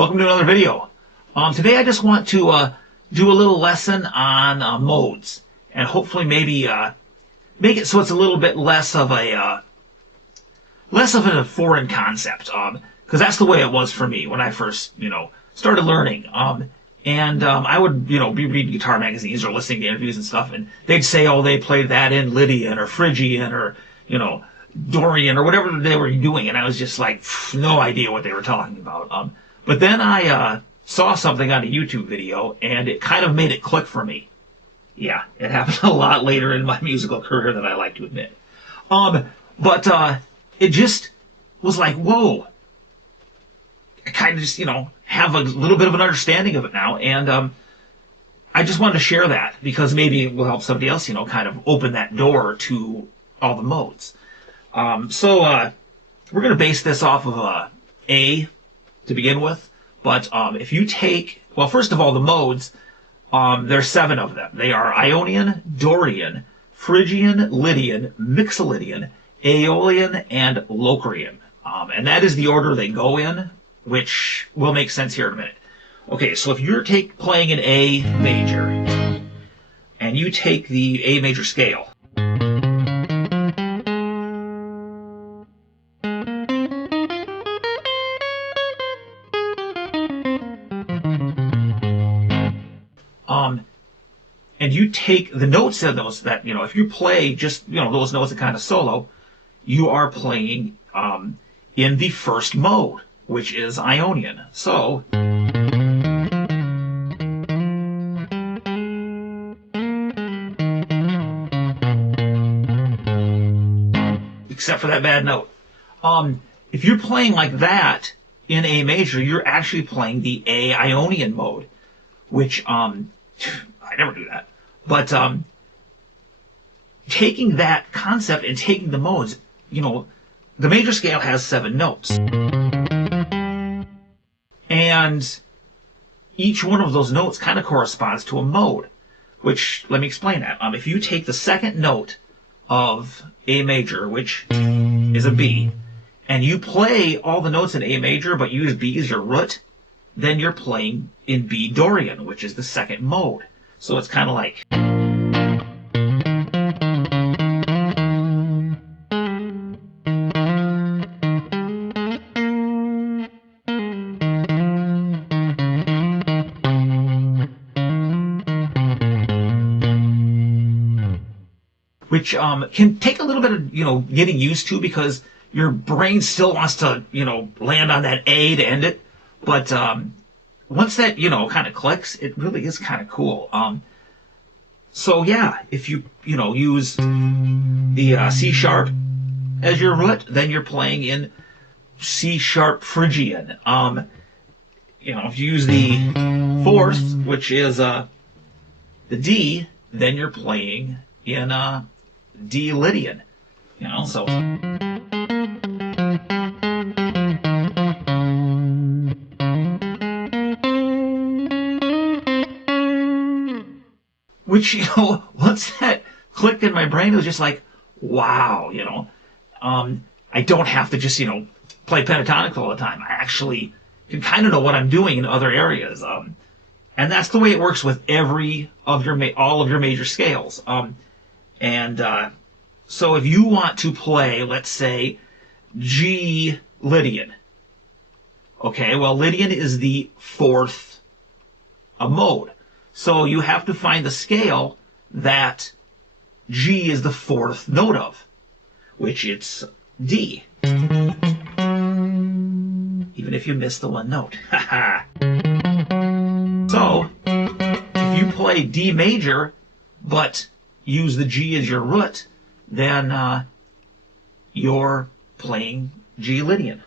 Welcome to another video. Today I just want to do a little lesson on modes, and hopefully maybe make it so it's a little bit less of a foreign concept. Because that's the way it was for me when I first started learning. I would be reading guitar magazines or listening to interviews and stuff, and they'd say, oh, they played that in Lydian or Phrygian or Dorian or whatever they were doing, and I was just like, no idea what they were talking about. But then I saw something on a YouTube video, and it kind of made it click for me. Yeah, it happened a lot later in my musical career than I like to admit. But it just was like, whoa. I kind of just, have a little bit of an understanding of it now, and I just wanted to share that because maybe it will help somebody else, kind of open that door to all the modes. So we're going to base this off of A to begin with, but if you take, well, first of all, the modes, there's 7 of them. They are Ionian, Dorian, Phrygian, Lydian, Mixolydian, Aeolian, and Locrian. And that is the order they go in, which will make sense here in a minute. Okay, so if you're playing an A major, and you take the A major scale, and you take the notes of those that, if you play just, those notes that kind of solo, you are playing in the first mode, which is Ionian. So, except for that bad note. If you're playing like that in A major, you're actually playing the A Ionian mode, which, I never do that. But taking that concept and taking the modes, the major scale has 7 notes. And each one of those notes kind of corresponds to a mode, which, let me explain that. If you take the second note of A major, which is a B, and you play all the notes in A major but use B as your root, then you're playing in B Dorian, which is the second mode. So it's kind of like... which can take a little bit of, getting used to because your brain still wants to, land on that A to end it. But once that, kind of clicks, it really is kind of cool. So yeah, if you, use the C sharp as your root, then you're playing in C sharp Phrygian. If you use the 4th, which is the D, then you're playing in D Lydian. So... which, once that clicked in my brain, it was just like, wow, I don't have to just, play pentatonic all the time. I actually can kind of know what I'm doing in other areas. And that's the way it works with all of your major scales. So if you want to play, let's say, G Lydian. Okay, well, Lydian is the 4th mode. So you have to find the scale that G is the 4th note of, which it's D. Even if you miss the one note. So, if you play D major, but use the G as your root, then you're playing G Lydian.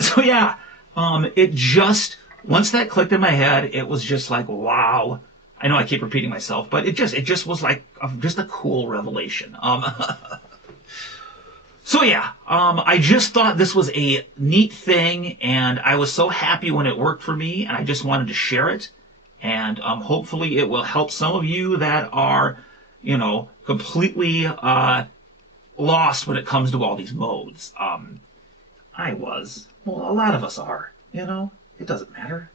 So yeah, it just, once that clicked in my head, it was just like, wow, I know I keep repeating myself, but it just was like just a cool revelation. So yeah, I just thought this was a neat thing, and I was so happy when it worked for me, and I just wanted to share it. And hopefully it will help some of you that are, completely lost when it comes to all these modes. I was. Well, a lot of us are. It doesn't matter.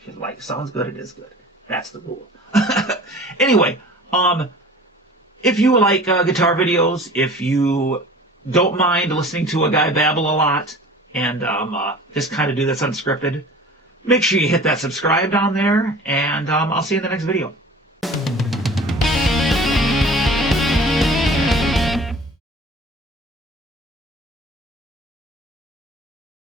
If you like sounds good, it is good. That's the rule. Anyway, if you like guitar videos, if you don't mind listening to a guy babble a lot and just kind of do this unscripted, make sure you hit that subscribe down there, and I'll see you in the next video.